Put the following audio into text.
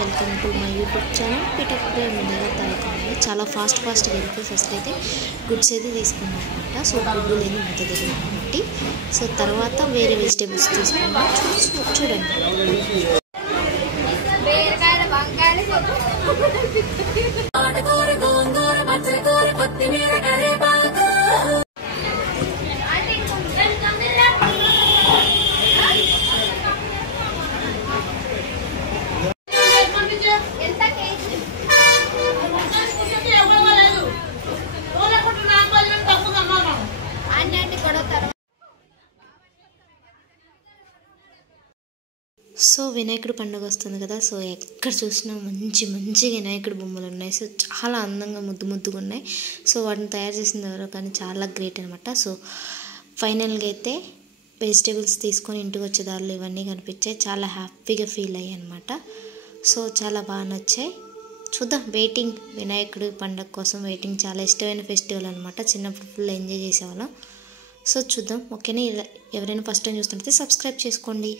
Welcome to my YouTube channel పీటప్రే ముందుగా తలకొంది చాలా ఫాస్ట్గా వెళ్ళిపోయి ఫస్ట్ అయితే గుడ్స్ అయితే తీసుకున్నాం అనమాట. సో గుడ్డు లేని ముద్ద దగ్గర కాబట్టి సో తర్వాత వేరే వెజిటేబుల్స్ తీసుకున్నాం. చూడండి సో వినాయకుడు పండుగ వస్తుంది కదా. సో ఎక్కడ చూసినా మంచి వినాయకుడు బొమ్మలు ఉన్నాయి. సో చాలా అందంగా ముద్దుగా ఉన్నాయి. సో వాటిని తయారు చేసిన ఎవరో కానీ చాలా గ్రేట్ అనమాట. సో ఫైనల్గా అయితే వెజిటేబుల్స్ తీసుకొని ఇంటికి వచ్చే దారిలో ఇవన్నీ కనిపించాయి. చాలా హ్యాపీగా ఫీల్ అయ్యాయి అనమాట. సో చాలా బాగా నచ్చాయి. చూద్దాం, వెయిటింగ్ వినాయకుడు పండుగ కోసం వెయిటింగ్. చాలా ఇష్టమైన ఫెస్టివల్ అనమాట. చిన్నప్పుడు ఫుల్ ఎంజాయ్ చేసేవాళ్ళం. సో చూద్దాం. ఓకేనా? ఎవరైనా ఫస్ట్ టైం చూస్తుంటే సబ్స్క్రైబ్ చేసుకోండి.